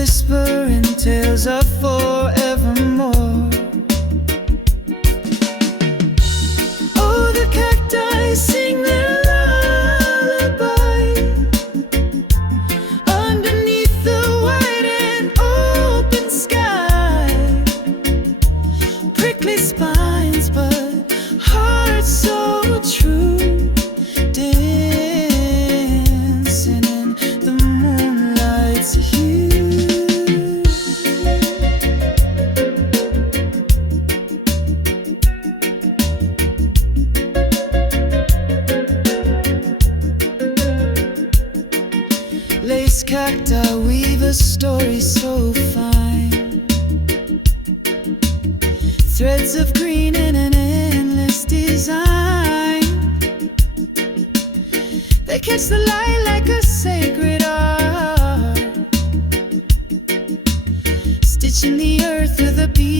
whispering tales of forevermore. Oh, the cacti sing their lullaby underneath the white and open sky. Prickly spines, but hearts so true, dancing in the moonlight's hue. Lace cacti weave a story so fine, threads of green in an endless design. They catch the light like a sacred art, stitching the earth with a beat